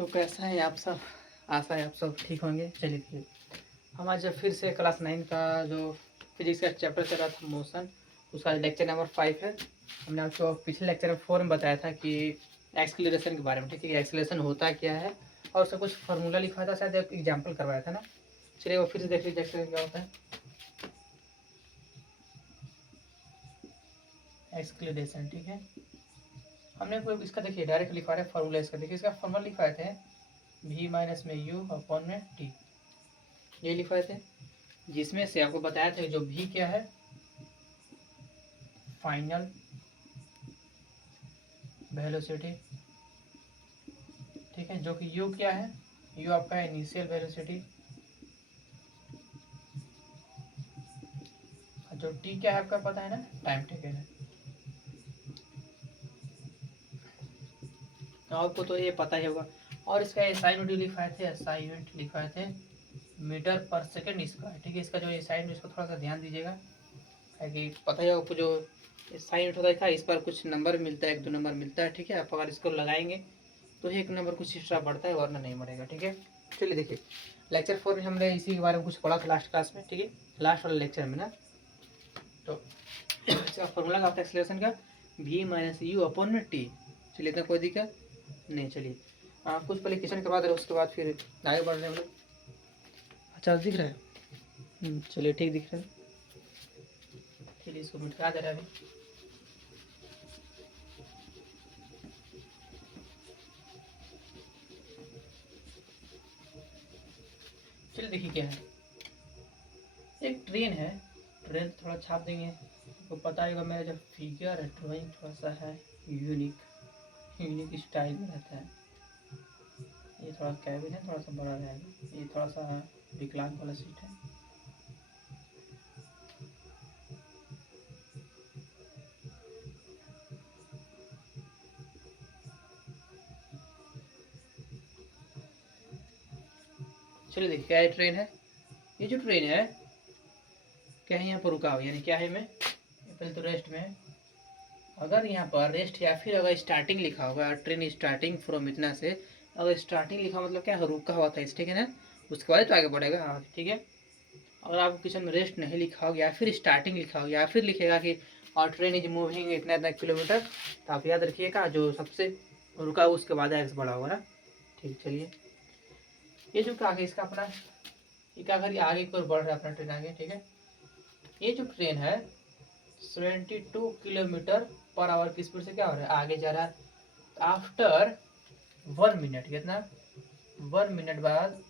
तो कैसा है आप सब? आशा है आप सब ठीक होंगे। चलिए ठीक, हम आज फिर से क्लास 9 का जो फिजिक्स का चैप्टर चल रहा था मोशन, उसका लेक्चर नंबर 5 है। हमने आपको पिछले लेक्चर में 4 में बताया था कि एक्सीलरेशन के बारे में, ठीक है, एक्सीलरेशन होता क्या है और उसका कुछ फार्मूला लिखा था, शायद एक एग्जाम्पल करवाया था ना। चलिए वो फिर से देख लीजिए एक्सीलरेशन क्या होता है। एक्सीलरेशन, ठीक है, हमने कोई इसका देखिए डायरेक्ट लिखवा रहे फार्मूला इसका। देखिए इसका फार्मूला लिखवाए थे v माइनस में u अपॉन में t, ये लिखवाए थे, जिसमें से आपको बताया था कि जो v क्या है, फाइनल वेलोसिटी, ठीक है, जो कि u क्या है, u आपका इनिशियल वेलोसिटी, जो t क्या है आपका पता है ना, टाइम टेकन है। आपको तो ये पता ही होगा। और इसका एसआई यूनिट लिखवाए थे, एसआई यूनिट लिखवाए थे मीटर पर सेकंड स्क्वायर, ठीक है। इसका जो एसआई यूनिट, इसको थोड़ा सा ध्यान दीजिएगा, कि पता ही आपको जो साइन यूनिट होता है इस पर कुछ नंबर मिलता है, 1-2 नंबर मिलता है, ठीक है। आप अगर इसको लगाएंगे तो 1 नंबर कुछ एक्स्ट्रा बढ़ता है वरना नहीं बढ़ेगा, ठीक है। चलिए देखिए लेक्चर 4 में हमने इसी के बारे में कुछ पढ़ा था लास्ट क्लास में, ठीक है, लास्ट वाले लेक्चर में ना। तो इसका फॉर्मूला का होता है एक्सीलरेशन का v माइनस यू अपॉन में टी। चलिए इतना कोई दिक्कत नहीं। चलिए कुछ पहले क्वेश्चन करवा दे रहे, उसके बाद फिर आगे बढ़ रहे हैं हम लोग। अच्छा दिख रहा है, चलिए ठीक दिख रहा है। चलिए इसको मिटा दे रहा है अभी। चलिए देखिए क्या है, एक ट्रेन है, ट्रेन थोड़ा छाप देंगे, आपको पता होगा मेरा जो फिगर है ड्राइंग थोड़ा सा है यूनिक स्टाइल में रहता है। ये थोड़ा कैबिन है, थोड़ा सा बड़ा रहेगा, ये थोड़ा सा विकलांग वाला सीट है। चलिए देखिए क्या है, ट्रेन है, ये जो ट्रेन है क्या है, यहाँ पर रुका हुआ, यानी क्या है, मैं पहले तो रेस्ट में है। अगर यहाँ पर रेस्ट या फिर अगर स्टार्टिंग लिखा होगा, ट्रेन स्टार्टिंग फ्रॉम इतना से, अगर स्टार्टिंग लिखा मतलब क्या है, रुका हुआ था, ठीक है ना, उसके बाद तो आगे बढ़ेगा, हाँ ठीक है। अगर आपको किसी में रेस्ट नहीं लिखा होगा या फिर स्टार्टिंग लिखा होगा या फिर लिखेगा कि और ट्रेन इज मूविंग इतना इतना किलोमीटर, तो आप याद रखिएगा जो सबसे रुका उसके बाद एक्स बढ़ा होगा ना, ठीक। चलिए ये जो आगे इसका अपना ये क्या करिए, आगे की ओर बढ़ रहा है अपना ट्रेन आगे, ठीक है। ये जो ट्रेन है 72 किलोमीटर पर आवर की स्पीड से क्या हो रहा है, आगे जा रहा है। आफ्टर 1 मिनट, कितना 1 मिनट बाद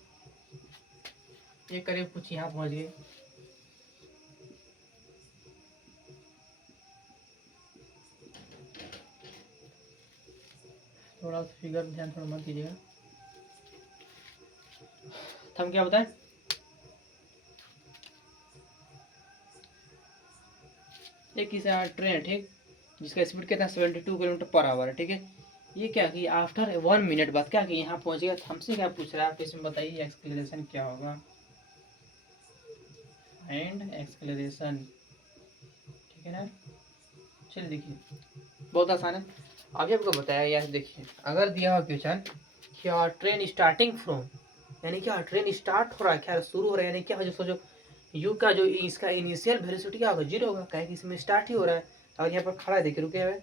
ये करीब कुछ यहाँ पहुँच गए। थोड़ा फिगर ध्यान थोड़ा मत दीजिएगा। हम क्या बताएं, एक किसी ट्रेन, ठीक, जिसका स्पीड कितना 72 किलोमीटर पर आवर है, ठीक है। ये क्या कि आफ्टर 1 मिनट बाद क्या कि यहाँ पहुँच गया। हमसे क्या पूछ रहा है, आप इसमें बताइए एक्सेलरेशन क्या होगा, एंड एक्सेलरेशन, ठीक है ना। चलिए देखिए बहुत आसान है, अभी आपको बताया यार। देखिए अगर दिया हुआ क्वेश्चन क्या ट्रेन स्टार्टिंग फ्रॉम, यानी क्या ट्रेन स्टार्ट हो रहा है, क्या शुरू हो रहा है, यानी क्या हो, जो सोचो यू का जो इसका इनिशियल वेलोसिटी क्या होगा, 0 होगा, क्या कि इसमें स्टार्ट ही हो रहा है। और यहाँ पर खड़ा है, देखिए रुके हुए,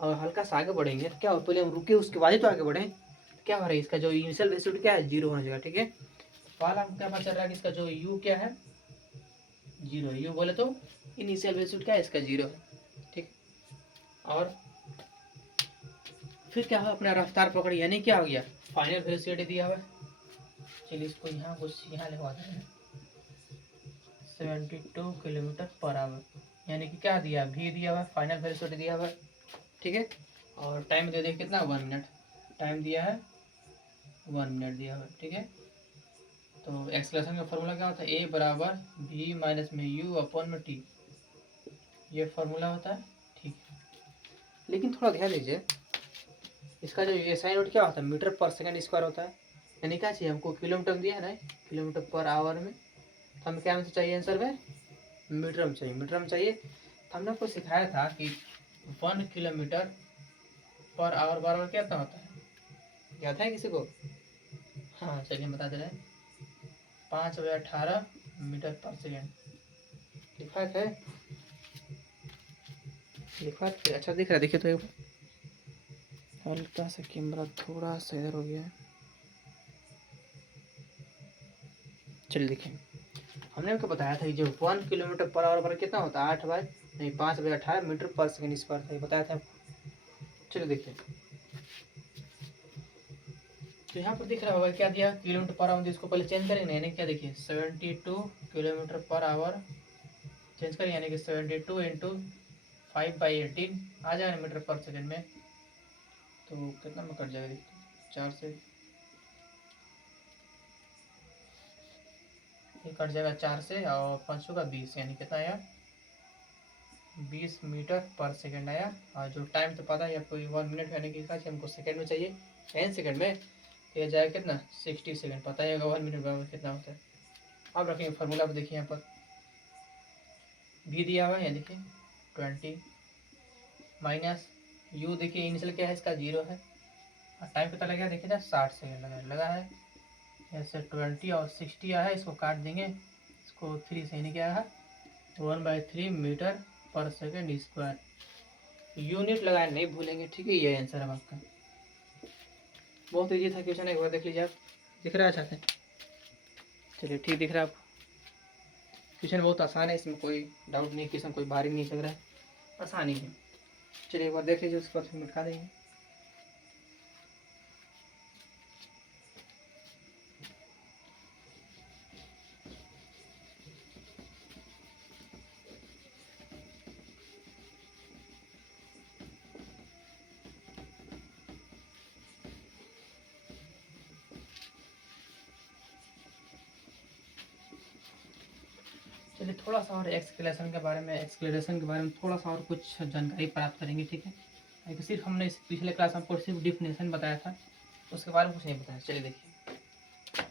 और हल्का सा आगे बढ़ेंगे तो क्या हो, पहले हम रुके उसके बाद ही तो आगे बढ़े, क्या हो रहा है, इसका जो इनिशियल वेलोसिटी क्या है, 0 होना चाहिए, ठीक है। सवाल हम क्या पता चल रहा है कि इसका जो यू क्या है, 0 है। यू बोले तो इनिशियल वेलोसिटी क्या है, इसका 0 है, ठीक। और फिर क्या हो, अपना रफ्तार पकड़, यानी क्या हो गया, फाइनल वेलोसिटी दिया हुआ है। चलिए इसको यहाँ कुछ यहाँ लिखवा दें, 72 किलोमीटर पर आवर, यानी कि क्या दिया, भी दिया हुआ है, फाइनल वेलोसिटी दिया हुआ है, ठीक है। और टाइम दे दिया कितना, 1 मिनट, टाइम दिया है 1 मिनट दिया हुआ है, ठीक है। तो एक्सेलरेशन का फॉर्मूला क्या होता है, ए बराबर v माइनस में यू अपॉन में टी, ये फॉर्मूला होता है, ठीक है। लेकिन थोड़ा ध्यान दीजिए, इसका जो ये साइन नोट क्या होता है, मीटर पर सेकंड स्क्वायर होता है, यानी क्या चाहिए हमको, किलोमीटर में दिया है ना, किलोमीटर पर आवर में, तो हमें क्या में चाहिए आंसर में, मीटर में चाहिए, मीटर में चाहिए। तो हमने आपको सिखाया था कि 1 किलोमीटर पर आवर बराबर क्या होता है, याद है किसी को, हाँ चलिए हम बता दे रहे हैं, 5/18 मीटर पर सेकेंड लिखा है। लिखा है अच्छा दिख रहा है, देखिए तो एक हल्का सा कैमरा थोड़ा सा इधर हो गया है। चलिए देखिए, हमने आपको बताया था कि जो 1 किलोमीटर पर आवर पर कितना होता है, 5/18 मीटर पर सेकेंड इस पर था, बताया था आपको। चलिए देखिए, तो यहाँ पर दिख रहा होगा क्या दिया, किलोमीटर पर आवर, इसको पहले चेंज करेंगे, यानी क्या देखिए 72 किलोमीटर पर आवर चेंज करेंगे, यानी कि 72 इंटू 5/18 आ जाएगा मीटर पर सेकेंड में, तो कितना में कट जाएगा देखिए, 4 से ये कट जाएगा 4 से, और 5 का 20, यानी कितना आया 20 मीटर पर सेकेंड आया। और जो टाइम तो पता है आपको 1 मिनट यानी कि हमको सेकेंड में चाहिए 10 सेकेंड में, तो यह जाएगा कितना 60 सेकेंड, पता है 1 मिनट बराबर कितना होता है। अब रखेंगे फार्मूला पर, देखिए यहाँ पर भी दिया हुआ है, ये देखिए 20 माइनस यू, देखिए इनिशियल क्या है इसका 0 है, और टाइम कितना लगेगा देखिए ना 60 सेकेंड लगा है, ऐसे 20 और 60 आया है, इसको काट देंगे, इसको 3 से नहीं क्या है 1/3 मीटर पर सेकेंड स्क्वायर, यूनिट लगाए नहीं भूलेंगे, ठीक है, ये आंसर है आपका। बहुत ईजी था क्वेश्चन, एक बार देख लीजिए आप, दिख रहा है अच्छा से, चलिए ठीक दिख रहा है आपको, क्वेश्चन बहुत आसान है, इसमें कोई डाउट नहीं, क्वेश्चन कोई भारी नहीं लग रहा है, आसानी है। चलिए एक बार देख लीजिए, उसके बाद फिर मिटा देंगे। चलिए थोड़ा सा और एक्सक्लेरेशन के बारे में थोड़ा सा और कुछ जानकारी प्राप्त करेंगे, ठीक है, क्योंकि सिर्फ हमने इस पिछले क्लास में आपको सिर्फ डिफिनेशन बताया था, उसके बारे में कुछ नहीं बताया। चलिए देखिए,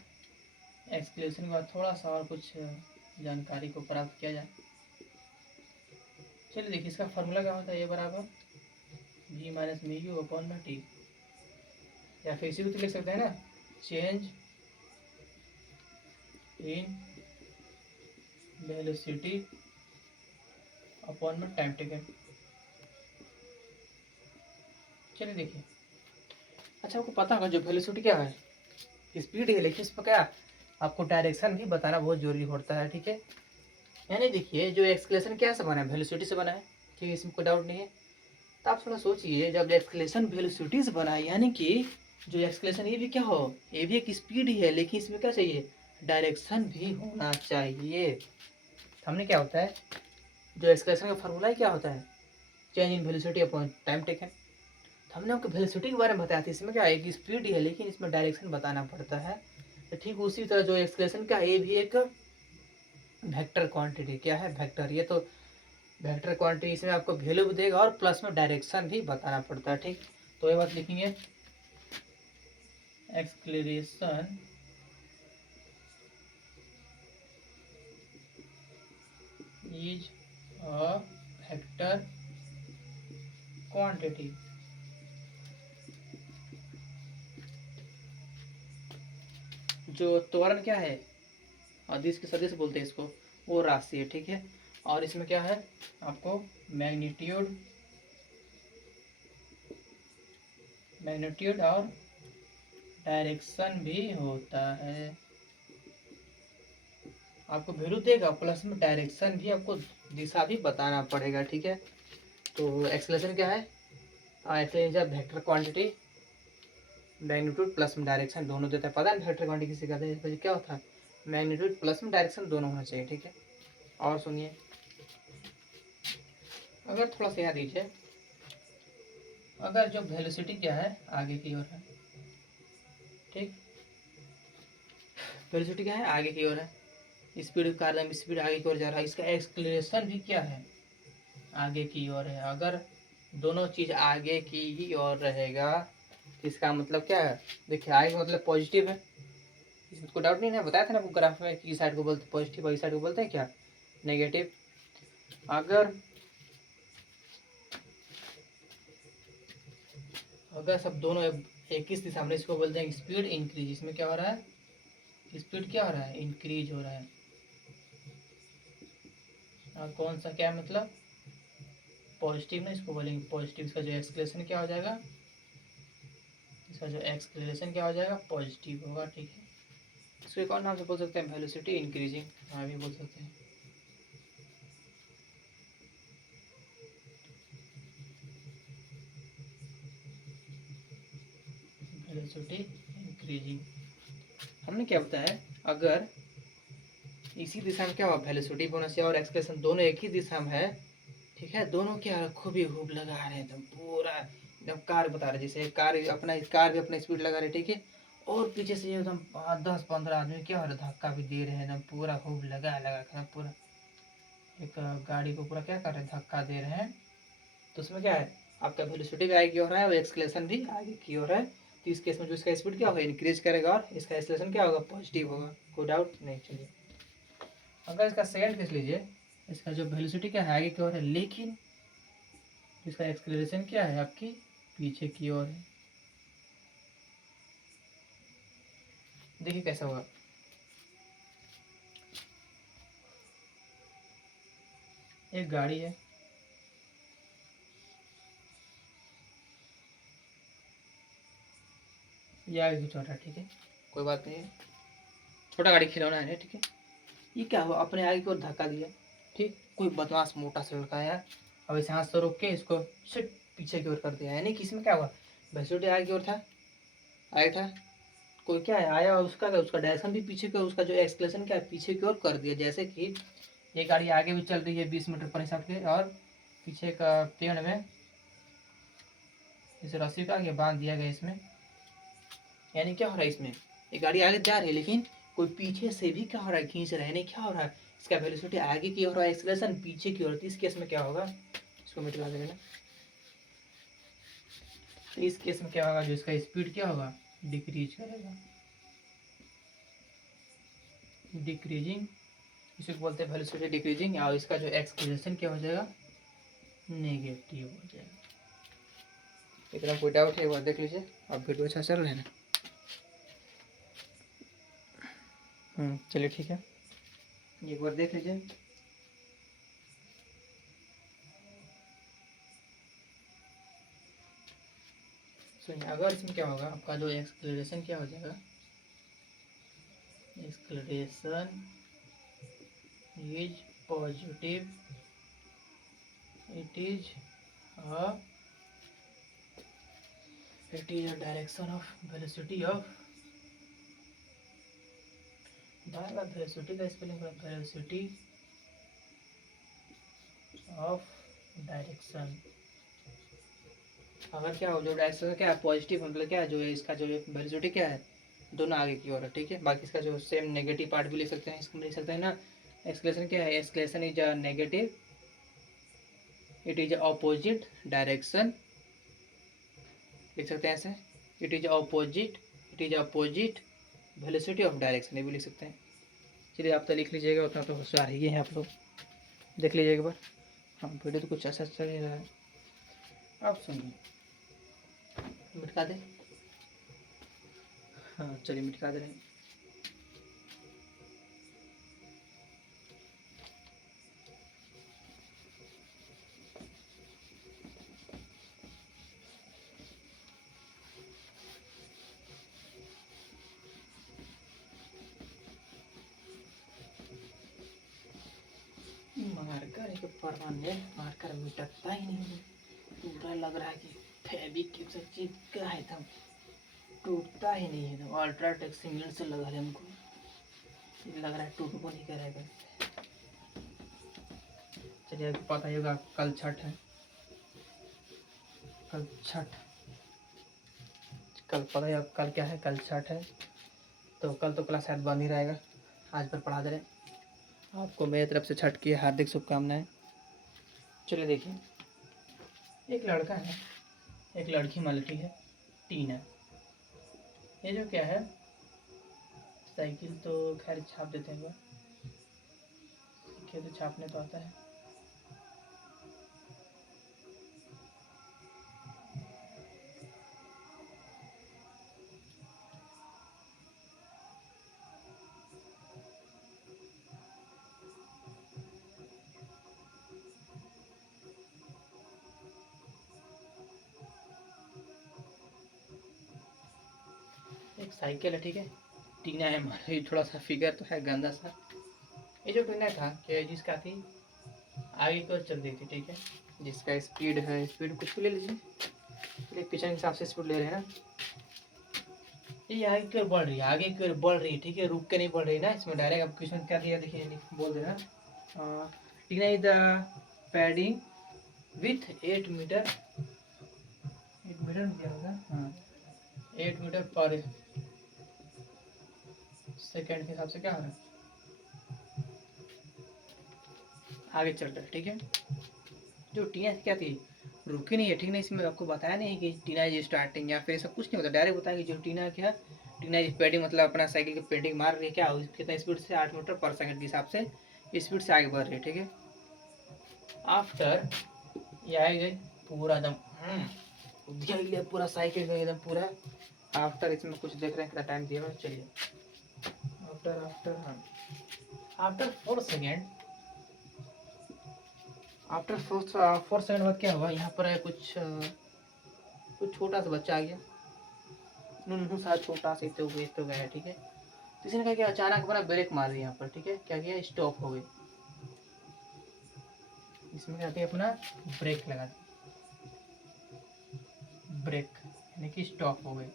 एक्सक्लेरेशन के बाद थोड़ा सा और कुछ जानकारी को प्राप्त किया जाए। चलिए देखिए, इसका फार्मूला क्या होता है, ये बराबर जी माइनस मी यू अपॉन में टी, या फिर इसी को तो लिख सकते हैं ना, चेंज इन वेलोसिटी अपॉन में टाइम टेकन। चलिए देखिए, अच्छा आपको पता होगा जो वेलोसिटी क्या है, स्पीड है, लेकिन इसमें क्या आपको डायरेक्शन भी बताना बहुत जरूरी होता है, ठीक है। यानी देखिए, जो एक्सक्लेशन क्या से बना है, वेलोसिटी से बना है, ठीक है, इसमें कोई डाउट नहीं है। तो आप थोड़ा सोचिए, जब एक्सक्लेशन वेलोसिटी से बना है, यानी कि जो एक्सक्लेशन ये भी क्या हो, ये भी एक स्पीड ही है, लेकिन इसमें क्या चाहिए, डायरेक्शन भी होना चाहिए। हमने क्या होता है, जो एक्सक्लेशन का फॉर्मूला है क्या होता है, change in velocity upon time taken. तो हमने आपको वेलोसिटी के बारे में बताया था, इसमें क्या है, एक स्पीड ही है, लेकिन इसमें डायरेक्शन बताना पड़ता है। तो ठीक उसी तरह जो एक्सक्लेशन का ये भी एक वेक्टर क्वांटिटी, क्या है वेक्टर, ये तो वेक्टर क्वांटिटी, इसमें आपको वैल्यू भी देगा और प्लस में डायरेक्शन भी बताना पड़ता है, ठीक। तो ये बात लिखेंगे, एक्सक्लेरेशन इज अ वेक्टर क्वांटिटी। जो त्वरण क्या है, अदिश के सदिश बोलते हैं इसको, वो राशि है, ठीक है। और इसमें क्या है आपको मैग्नीट्यूड, और डायरेक्शन भी होता है, आपको वैल्यू देगा प्लस में डायरेक्शन भी, आपको दिशा भी बताना पड़ेगा, ठीक है। तो एक्सलेशन क्या है, acceleration vector quantity, magnitude plus में डायरेक्शन दोनों देता है, पता है वेक्टर क्वांटिटी किसे कहते हैं, क्या होता है, मैग्नीट्यूड प्लस में डायरेक्शन दोनों होना चाहिए, ठीक है। और सुनिए, अगर थोड़ा सा याद दीजिए, अगर जो वेलोसिटी क्या है आगे की ओर है, ठीक, वेलोसिटी क्या है आगे की ओर है, स्पीड का स्पीड आगे की ओर जा रहा है, इसका एक्सलेशन भी क्या है आगे की ओर है। अगर दोनों चीज आगे की ही ओर रहेगा, तो इसका मतलब क्या है, देखिए आगे का मतलब पॉजिटिव है, इसमें कोई डाउट नहीं है, बताया था ना आपको ग्राफ में, किस साइड को बोलते पॉजिटिव और इस साइड को बोलते हैं क्या नेगेटिव। अगर सब दोनों एक ही दिशा में, इसको बोलते हैं स्पीड इंक्रीज। इसमें क्या हो रहा है, स्पीड क्या हो रहा है, इंक्रीज हो रहा है। और कौन सा क्या मतलब, पॉजिटिव ना, इसको बोलेंगे पॉजिटिव। इसका जो एक्सक्लेशन क्या हो जाएगा, इसका जो एक्सक्लेशन क्या हो जाएगा, पॉजिटिव होगा, ठीक है। इसको एक और नाम से बोल सकते हैं, वेलोसिटी इंक्रीजिंग, हाँ भी बोल सकते हैं। Velocity increasing. हमने क्या बताया, अगर इसी दिशा में क्या हुआ, वेलोसिटी बोनस और एक्सप्रेशन दोनों एक ही दिशा में है, ठीक है, दोनों क्या खूब ही खूब लगा रहे हैं एकदम पूरा, एकदम कार बता रहे, जैसे कार भी अपना स्पीड लगा रहे, ठीक है, और पीछे से एकदम 10-15 आदमी क्या हो रहा है, धक्का भी दे रहे हैं एकदम पूरा खूब लगा लगा कर पूरा एक गाड़ी को पूरा क्या कर रहे हैं, धक्का दे रहे हैं। तो उसमें क्या है, आपका वेलोसिटी भी आगे की ओर है और एक्सलेशन भी आगे की ओर है। तो इस केस में जो इसका स्पीड क्या होगा, इंक्रीज करेगा और इसका एक्सलेशन क्या होगा, पॉजिटिव होगा, कोई डाउट नहीं। चलिए अगर इसका सेकंड केस लीजिए, इसका जो वेलोसिटी क्या है, आगे की ओर है, लेकिन इसका एक्सलेशन क्या है, आपकी पीछे की ओर है। देखिए कैसा होगा, एक गाड़ी है, ये आगे की छोटा, ठीक है, कोई बात नहीं है, छोटा गाड़ी खिलौना है, ठीक है। ये क्या हुआ, अपने आगे की ओर धक्का दिया, ठीक, कोई बदमाश मोटा सा लड़का है, अब इसे हाथ से रोक के इसको सिट पीछे की ओर कर दिया, यानी कि इसमें क्या हुआ, वेलोसिटी आगे की ओर था, आगे था, कोई क्या है आया, उसका उसका डायरेक्शन भी पीछे की, उसका जो एक्सलेशन क्या है, पीछे की ओर कर दिया। जैसे कि ये गाड़ी आगे भी चल रही है 20 मीटर पर हिसाब के, और पीछे का पेड़ में इस रस्सी का आगे बांध दिया गया इसमें, यानी क्या हो रहा है, इसमें ये गाड़ी आगे जा रही है, लेकिन कोई पीछे से भी क्या हो रहा है, खींच रहा है, यानी क्या हो रहा है, इसका वेलोसिटी आगे की ओर, एक्सलेशन पीछे की ओर। इस केस में क्या होगा, इसको मिटा देना। तो इस केस में क्या होगा, जो इसका स्पीड क्या होगा, डिक्रीज करेगा, डिक्रीजिंग, इसे बोलते हैं वेलोसिटी डिक्रीजिंग। और इसका जो एक्सलेशन क्या हो जाएगा, नेगेटिव हो जाएगा। इतना कोई डाउट है, एक बार देख लीजिए, अब वीडियो अच्छा चल रहा है ना। चलिए ठीक है, एक बार देख लीजिए। सुनिए, अगर इसमें क्या होगा, आपका जो एक्सलेशन क्या हो जाएगा, acceleration is positive, it is a direction of velocity of, velocity का स्पेलिंग velocity of डायरेक्शन। अगर क्या हो, जो डायरेक्शन क्या है, पॉजिटिव, मतलब क्या है, जो है इसका जो वेलोसिटी क्या है, दोनों आगे की ओर है, ठीक है। बाकी इसका जो सेम नेगेटिव पार्ट भी लिख सकते हैं, इसको लिख सकते हैं ना, एक्सलेशन क्या है, acceleration is a negative, it is opposite direction, लिख सकते हैं ऐसे, it is opposite, it is opposite velocity of direction, ये भी लिख सकते हैं। चलिए आप तो लिख लीजिएगा, उतना तो होशियार ही है आप लोग, देख लीजिए एक बार। हाँ, वीडियो तो कुछ ऐसा चल ही रहा है। आप सुनिए, मिटका दे, हाँ चलिए मिटका दे रहे हैं। मार्कर एक परमानेंट मार्कर मिटकता ही नहीं है, पूरा लग रहा है कि फेविक्विक से चिपका है, था टूटता ही नहीं है, अल्ट्राटेक सीमेंट से लगा है हमको, लग रहा है टूट को नहीं करेगा। चलिए आपको पता ही होगा, कल छठ है, कल छठ, कल पता है आप कल क्या है, कल छठ है, तो कल तो क्लास शायद बंद ही रहेगा, आज पर पढ़ा दे रहे। आपको मेरी तरफ से छठ की हार्दिक शुभकामनाएं। चलिए देखिए, एक लड़का है, एक लड़की मलटी है, टीन है, ये जो क्या है, साइकिल तो खैर छाप देते हैं, तो छापने तो आता है, साइकिल है, ठीक है। टीना है हमारे, थोड़ा सा फिगर तो है गंदा सा। ये जो टीना था कि जिसका थी आगे की ओर चल रही थी, ठीक है। जिसका स्पीड है, स्पीड कुछ भी ले लीजिए, चलिए पीछे के हिसाब से स्पीड ले रहे हैं ना। ये आगे की ओर बढ़ रही है, आगे की ओर बढ़ रही है, ठीक है। रुक के नहीं बढ़ रही ना, इसमें डायरेक्ट अब क्वेश्चन क्या दिया देखिए, बोल देना। Tina is the padding with 8 metre, 8 metre में क्या होगा, हाँ 8 मीटर पर सेकेंड के हिसाब से क्या हो रहा है, आगे चल रहा है, ठीक है। जो टीना क्या थी, रुकी नहीं है, ठीक है। इसमें आपको बताया नहीं कि टीना जी स्टार्टिंग या फिर सब कुछ नहीं होता, डायरेक्ट बताया कि जो टीना क्या, टीना जी पेडिंग मतलब अपना साइकिल की पेडिंग मार रही है, क्या कितना स्पीड से, 8 मीटर पर सेकेंड के हिसाब से स्पीड से आगे बढ़ रही है, ठीक है। आफ्टर ये आ गई पूरा एकदम दिया गया पूरा साइकिल का एकदम पूरा। आफ्टर इसमें कुछ देख रहे हैं कितना टाइम दिया हुआ है, चलिए। आफ्टर आफ्टर हाँ आफ्टर 4 सेकेंड, आफ्टर 4 सेकेंड बाद क्या हुआ, यहाँ पर है कुछ कुछ छोटा सा बच्चा आ गया, नूनू सा छोटा सा तो गया, ठीक है। तो इसने कहा कि अचानक अपना ब्रेक मार दिया यहाँ पर, ठीक है। क्या किया, स्टॉप हो गई। इसमें क्या किया, अपना ब्रेक लगा दिया, ब्रेक यानी कि स्टॉप हो गई।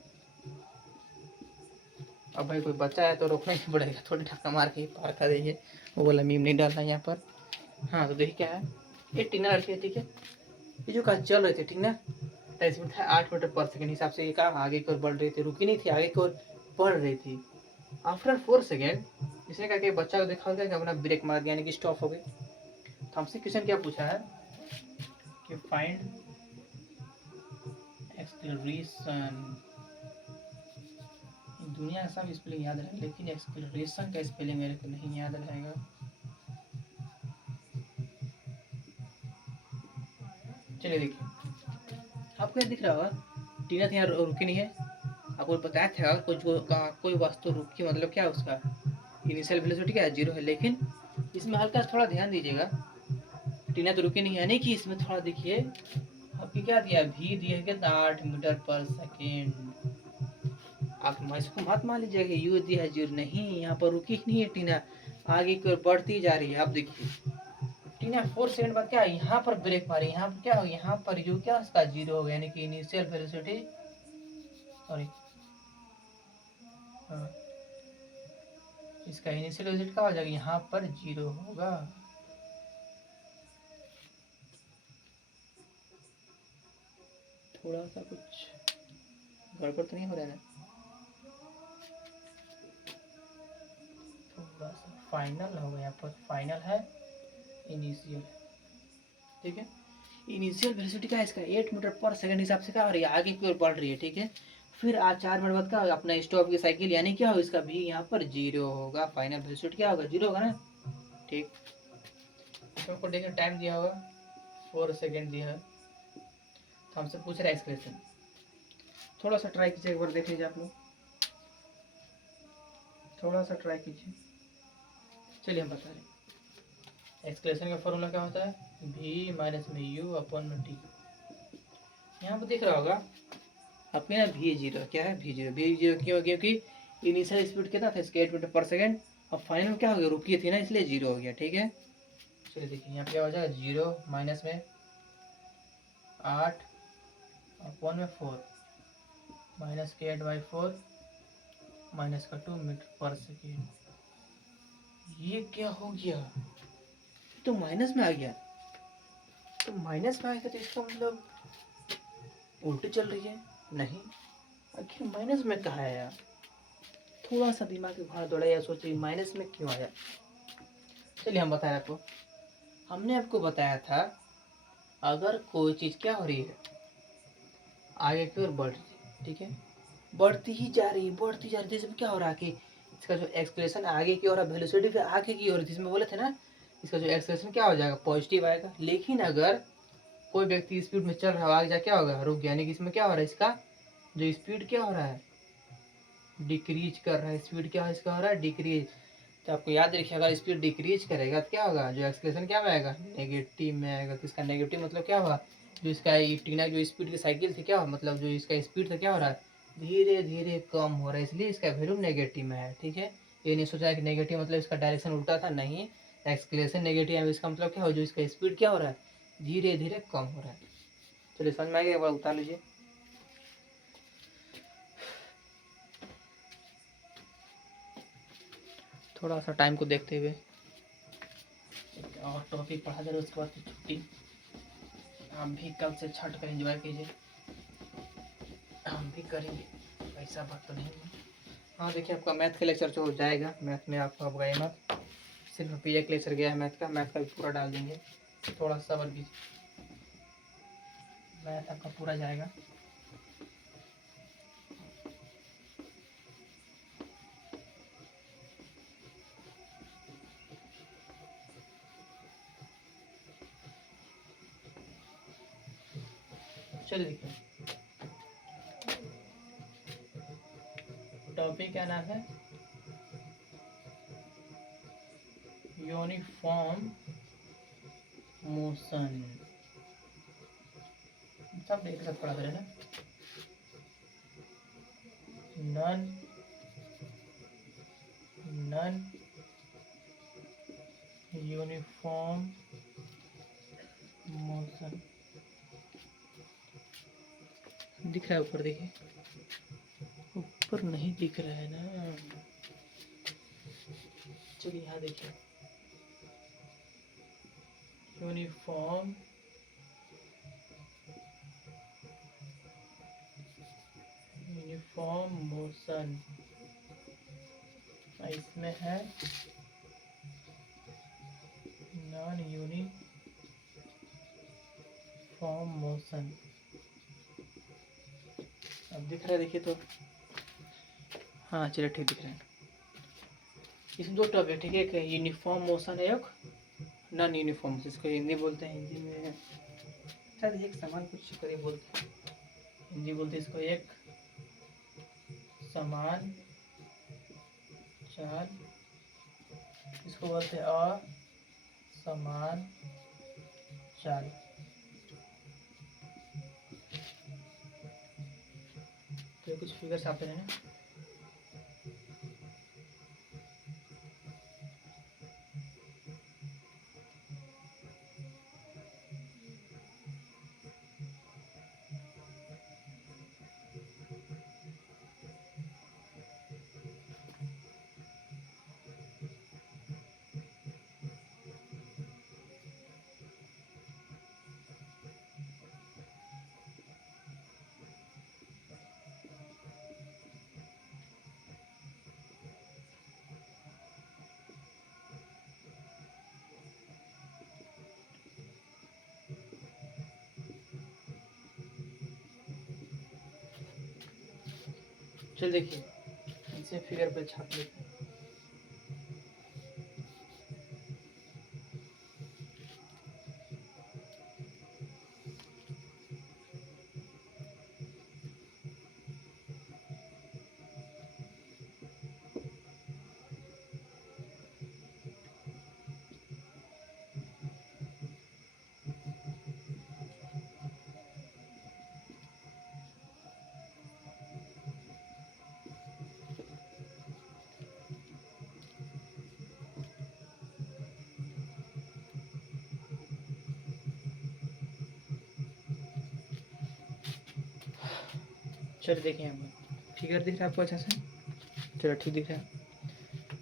अब भाई कोई बच्चा है तो रोकना ही पड़ेगा, थोड़ी धक्का मार के पार कर देंगे। वो बोला मीम नहीं डालना यहाँ पर। हाँ तो देखिए क्या है, ये टीना लड़की है, ठीक है। ये जो कहा चल रहे थे, ठीक ना, तो इसमें था 8 मीटर पर सेकेंड हिसाब से, ये कहा आगे की ओर बढ़ रही थी, रुकी नहीं थी, आगे की ओर बढ़ रही थी। आफ्टर 4 सेकेंड इसने कहा कि बच्चा को देखा कि अपना ब्रेक मार दिया यानी कि स्टॉप हो गई। तो हमसे क्वेश्चन क्या पूछा है कि फाइंड एक्सेलरेशन। दुनिया का सब स्पेलिंग याद है, लेकिन एक्सेलरेशन का स्पेलिंग मेरे को नहीं याद रहेगा। चलिए देखिए, आपको दिख रहा होगा टीना यहाँ रुकी नहीं है। आपको बताया था कोई वस्तु रुकी मतलब क्या उसका इनिशियल वेलोसिटी क्या है, 0 है। लेकिन इसमें हल्का थोड़ा ध्यान दीजिएगा, टीना तो रुकी नहीं है, यानी कि इसमें थोड़ा देखिए आपकी क्या दिया, भी दिया कितना 8 मीटर पर सेकेंड। आप इसको मत मान लीजिएगा यू दिया है 0, नहीं, यहाँ पर रुकी ही नहीं है टीना, आगे की ओर बढ़ती जा रही है। आप देखिए टीना 4 सेकेंड बाद क्या यहाँ पर ब्रेक मारी, यहाँ पर क्या हो, यहाँ पर यू क्या उसका 0 हो गया, यानी कि इनिशियल वेलोसिटी, सॉरी हाँ, इसका इनिशियल वेलोसिटी क्या हो जाएगा, यहाँ पर 0 होगा। थोड़ा सा कुछ गड़बड़ तो नहीं हो रहा है ना, थोड़ा सा फाइनल होगा, यहाँ पर फाइनल है इनिशियल, ठीक है। इनिशियल वेलोसिटी का इसका 8 मीटर पर सेकेंड हिसाब से क्या हो रही है, आगे की ओर बढ़ रही है, ठीक है। फिर आज 4 मिनट बाद क्या होगा, अपना स्टॉप की साइकिल यानी क्या होगा, इसका भी यहाँ पर 0 होगा, फाइनल वेलोसिटी क्या होगा, 0 होगा ना, ठीक। आपको देखिए टाइम दिया होगा 4 सेकेंड दिया है, तो हमसे पूछ रहा है एक्सप्रेशन। थोड़ा सा ट्राई कीजिए, एक बार देख लीजिए आप लोग, थोड़ा सा ट्राई कीजिए। चलिए हम बता रहे हैं, एक्सप्रेशन का फॉर्मूला क्या होता है, v माइनस में u अपॉन में टी। यहाँ पर दिख रहा होगा आपके ना v0 क्या है, v0 क्यों, क्योंकि इनिशियल स्पीड कितना था इसके 8 मीटर पर सेकेंड, अब फाइनल क्या हो गया, रुकी थी ना, इसलिए 0 हो गया, ठीक है। चलिए देखिए यहाँ पे क्या हो जाएगा, 0 माइनस में 8 अपॉन में 4 माइनस के 8/4 माइनस का 2 मीटर पर सेकेंड। ये क्या हो गया, तो माइनस में आ गया, तो माइनस में आ गया तो इसका मतलब उल्टी चल रही है, नहीं, आखिर माइनस में कहाँ आया। थोड़ा सा दिमाग के बाहर दौड़ा या सोचिए माइनस में क्यों आया। चलिए हम बताएं आपको, हमने आपको बताया था अगर कोई चीज़ क्या हो रही है, आगे की ओर बढ़ रही है, ठीक है, बढ़ती ही जा रही है, बढ़ती जा रही है, जैसे क्या हो रहा है कि इसका जो एक्सप्रेशन आगे की ओर, वेलोसिटी के आगे की ओर, जिसमें बोले थे ना, इसका जो एक्सप्रेशन क्या हो जाएगा, पॉजिटिव आएगा। लेकिन अगर कोई व्यक्ति स्पीड में चल रहा है, आगे जा क्या होगा, रुक गया, यानी कि इसमें क्या हो रहा है, इसका जो स्पीड क्या हो रहा है, डिक्रीज कर रहा है, स्पीड क्या है इसका हो रहा है, डिक्रीज। तो आपको याद रखिए अगर स्पीड डिक्रीज करेगा तो क्या होगा, जो एक्सप्रेशन क्या में आएगा, नेगेटिव में आएगा। तो इसका नेगेटिव मतलब क्या होगा, जो इसका टीना जो स्पीड की साइकिल थी क्या, मतलब जो इसका स्पीड था क्या हो रहा है, धीरे धीरे कम हो रहा है, इसलिए इसका वैल्यू नेगेटिव में है। ठीक है, ये नहीं सोचा कि नेगेटिव मतलब इसका डायरेक्शन उल्टा था, नहीं, एक्सक्लेशन नेगेटिव है, इसका मतलब क्या हो, जो इसका स्पीड क्या हो रहा है, धीरे धीरे कम हो रहा है। चलिए समझ में आ गया, एक बार उतार लीजिए। थोड़ा सा टाइम को देखते हुए एक और टॉपिक पढ़ा दे, उसके बाद छुट्टी। आप भी कल से छठ का एंजॉय कीजिए, हम भी करेंगे, ऐसा बात तो नहीं है। हाँ देखिए, आपका मैथ का लेक्चर जो हो जाएगा, मैथ में आपको अब गए मत, सिर्फ अभी एक लेक्चर गया है मैथ का भी पूरा डाल देंगे, थोड़ा सब्र भी, मैथ आपका पूरा जाएगा। चलिए देखिए, टॉपिक क्या नाम है, यूनिफॉर्म मोशन। सब एक साथ पढ़ा दे रहे हैं ना, नन यूनिफॉर्म मोशन दिख रहा है ऊपर, देखिए ऊपर नहीं दिख रहा है ना, चलिए यहाँ देखिए, यूनिफॉर्म मोशन, इसमें है नॉन यूनिफॉर्म मोशन। अब दिख रहा है, देखिए तो, हाँ चलिए ठीक दिख रहा है। इसमें दो टॉपिक, ठीक है, एक यूनिफॉर्म मोशन है, एक नॉन यूनिफॉर्म, जिसको हिंदी बोलते हैं, हिंदी में शायद एक समान कुछ करीब बोलते हैं, हिंदी बोलते हैं इसको एक समान चाल, इसको बोलते हैं असमान चाल। तो कुछ फिगर्स आते हैं, चल देखिए इसे फिगर पे छाप लेते हैं। चलिए देखिए, यहाँ पर फिगर दिख रहा है आपको अच्छा से, चलो ठीक दिख रहा है।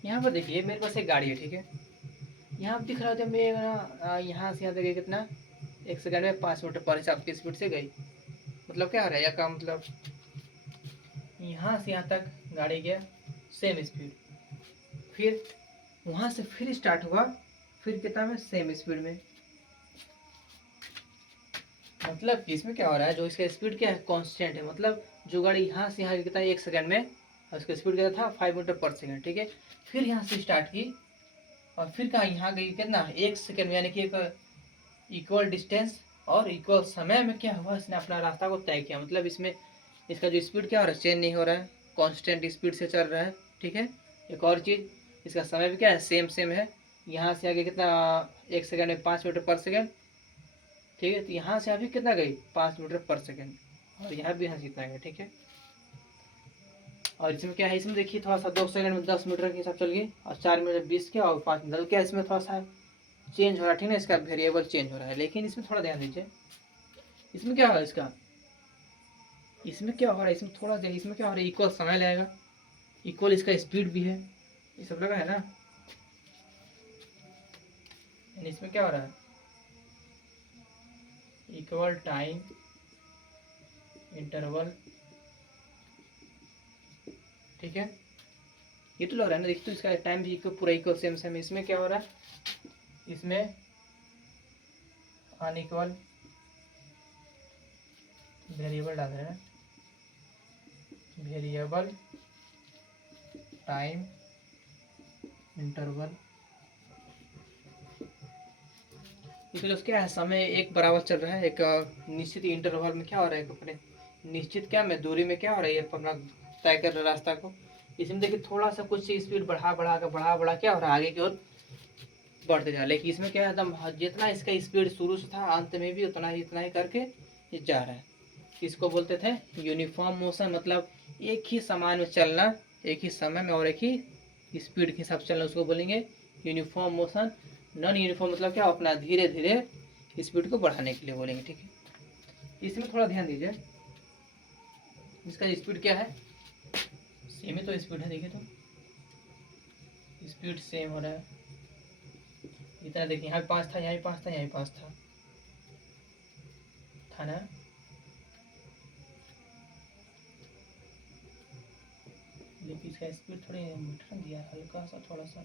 यहाँ पर देखिए मेरे पास एक गाड़ी है, ठीक है, यहाँ पर दिख रहा है, जब मैं यहाँ से यहाँ तक कितना, 1 सेकंड में 5 मीटर पर हिसाब की स्पीड से गई, मतलब क्या हो रहा है, यह का मतलब यहाँ से यहाँ तक गाड़ी गया सेम स्पीड, फिर वहाँ से फिर स्टार्ट हुआ, फिर कितना में सेम स्पीड में, मतलब कि इसमें क्या हो रहा है, जो इसका स्पीड क्या है, कांस्टेंट है, मतलब जो गाड़ी यहाँ से यहाँ कितना 1 सेकंड में, उसका स्पीड क्या था 5 मीटर पर सेकंड, ठीक है, फिर यहाँ से स्टार्ट की और फिर कहाँ यहाँ गई कितना 1 सेकंड में, यानी कि एक इक्वल डिस्टेंस और इक्वल समय में क्या हुआ, इसने अपना रास्ता को तय किया, मतलब इसमें इसका जो स्पीड क्या हो रहा है, चेंज नहीं हो रहा है, कांस्टेंट स्पीड से चल रहा है, ठीक है। एक और चीज़, इसका समय भी क्या है, सेम है, यहाँ से आगे कितना 1 सेकंड में 5 मीटर पर सेकंड, ठीक है, तो यहाँ से अभी कितना गई 5 मीटर पर सेकंड, और यहाँ भी यहाँ से कितना गया, ठीक है। और इसमें क्या है, इसमें देखिए थोड़ा सा 2 सेकंड में 10 मीटर के हिसाब चल गई, और 4 मिनट 20 के, और 5 मिनट क्या इसमें थोड़ा सा चेंज हो रहा है, ठीक है, इसका वेरिएबल चेंज हो रहा है। लेकिन इसमें थोड़ा ध्यान दीजिए, इसमें क्या हो रहा है, इसमें क्या हो रहा है, इसमें थोड़ा सा, इसमें क्या हो रहा है, इक्वल समय लगेगा, इक्वल इसका स्पीड भी है, ये सब लगा है ना। इसमें क्या हो रहा है, इक्वल टाइम इंटरवल, ठीक है, ये तो लग रहा है ना। देखिए तो इसका टाइम भी पूरा इक्वल सेम सेम। इसमें क्या हो रहा है, इसमें अनइक्वल वेरिएबल डाल रहे हैं, वेरिएबल टाइम इंटरवल, इसलिए क्या है, समय एक बराबर चल रहा है, एक निश्चित इंटरवल में क्या हो रहा है, अपने निश्चित क्या में दूरी में क्या हो रहा है, ये अपना तय कर रहा है रास्ता को। इसमें देखिए थोड़ा सा कुछ स्पीड बढ़ा क्या हो रहा है, आगे की ओर बढ़ते जा रहा है। लेकिन इसमें क्या है, एकदम जितना इसका स्पीड शुरू से था अंत में भी उतना ही करके ये जा रहा है। इसको बोलते थे यूनिफॉर्म मोशन, मतलब एक ही समान में चलना, एक ही समय में और एक ही स्पीड के हिसाब से चलना, उसको बोलेंगे यूनिफॉर्म मोशन। नॉन यूनिफॉर्म मतलब क्या, अपना धीरे धीरे स्पीड को बढ़ाने के लिए बोलेंगे, ठीक है। इसमें थोड़ा ध्यान दीजिए, इसका स्पीड क्या है, सेम ही तो स्पीड है, देखिए तो स्पीड सेम हो रहा है इतना। देखिए यहाँ 5 था, यहाँ 5 था, यहाँ 5 था ना। लेकिन इसका स्पीड थोड़ी मीटर दिया, हल्का सा थोड़ा सा,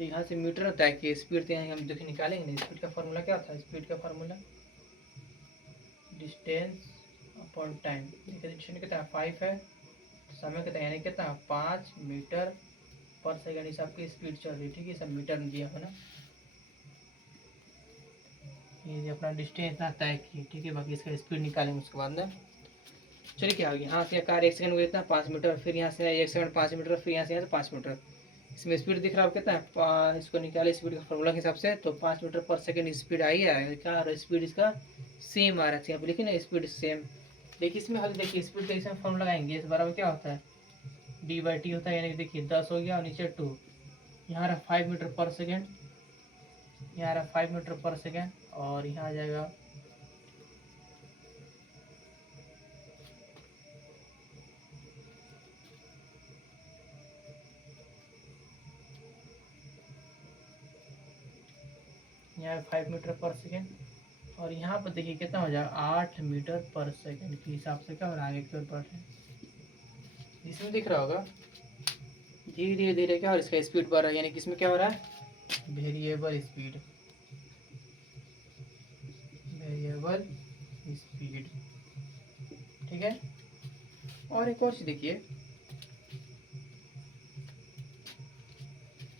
यहाँ से मीटर होता है कि स्पीड, तो यहाँ हम देखिए निकालेंगे। स्पीड का फार्मूला क्या था, स्पीड का फार्मूला डिस्टेंस अपॉन टाइम। देखिए डिस्टेंस कितना है, 5 है, समय कितना यानी कितना 5 मीटर पर सेकंड, इस आपकी स्पीड चल रही है, ठीक है, सब मीटर में दिया है ना। ये अपना डिस्टेंस इतना तय की, ठीक है, बाकी इसका स्पीड निकालेंगे उसके बाद में। चलिए क्या होगी, यहाँ से कार 1 सेकंड में कितना 5 मीटर, फिर यहाँ से 1 सेकंड 5 मीटर, फिर यहाँ से 5 मीटर। इसमें स्पीड दिख रहा है कितना है, इसको निकाले स्पीड का फॉर्मूला के हिसाब से, तो 5 मीटर पर सेकंड स्पीड आई है, क्या आ रहा है, स्पीड इसका सेम आ रहा है, यहाँ पर लिखिए ना स्पीड सेम। देखिए इसमें हल देखिए, स्पीड का इसमें फॉर्मूला लगाएंगे, इस बराबर क्या होता है, डी/टी होता है, यानी कि देखिए 10 हो गया और नीचे 2, यहाँ रहा 5 मीटर पर सेकेंड, यहाँ रहा 5 मीटर पर सेकेंड, और यहाँ आ जाएगा यहाँ 5 मीटर पर सेकेंड, और यहाँ पर देखिए कितना हो जाएगा 8 मीटर पर सेकेंड के हिसाब से क्या हो रहा है, आगे की ओर बढ़ रहे हैं। इसमें दिख रहा होगा धीरे धीरे क्या, और इसका स्पीड बढ़ रहा है, यानी कि इसमें क्या हो रहा है, वेरिएबल स्पीड, वेरिएबल स्पीड, ठीक है। और एक और चीज देखिए,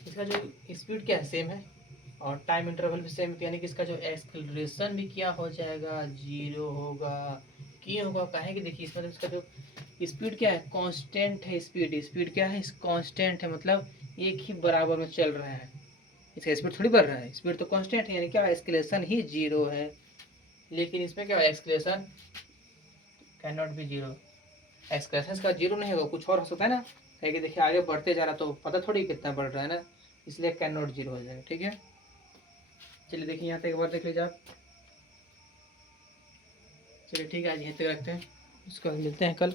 इसका जो स्पीड क्या है सेम है, और टाइम इंटरवल भी सेम, यानी कि इसका जो एक्सेलरेशन भी क्या हो जाएगा, 0 होगा। क्यों होगा, काहे कि देखिए इसमें इसका जो स्पीड क्या है, कांस्टेंट है, स्पीड क्या है, कांस्टेंट है, मतलब एक ही बराबर में चल रहा है, इसका स्पीड थोड़ी बढ़ रहा है, स्पीड तो कांस्टेंट है, यानी क्या एक्सेलरेशन ही 0 है। लेकिन इसमें क्या है, acceleration can not be 0, acceleration का 0 नहीं होगा, कुछ और हो सकता है ना, कहीं देखिए आगे बढ़ते जा रहा तो पता थोड़ी कितना बढ़ रहा है ना, इसलिए कैन नॉट 0 हो जाएगा, ठीक है। चलिए देखिए यहाँ तक एक बार देख लीजिए आप। चलिए ठीक है, आज यहीं तक रखते हैं, इसको मिलते हैं कल।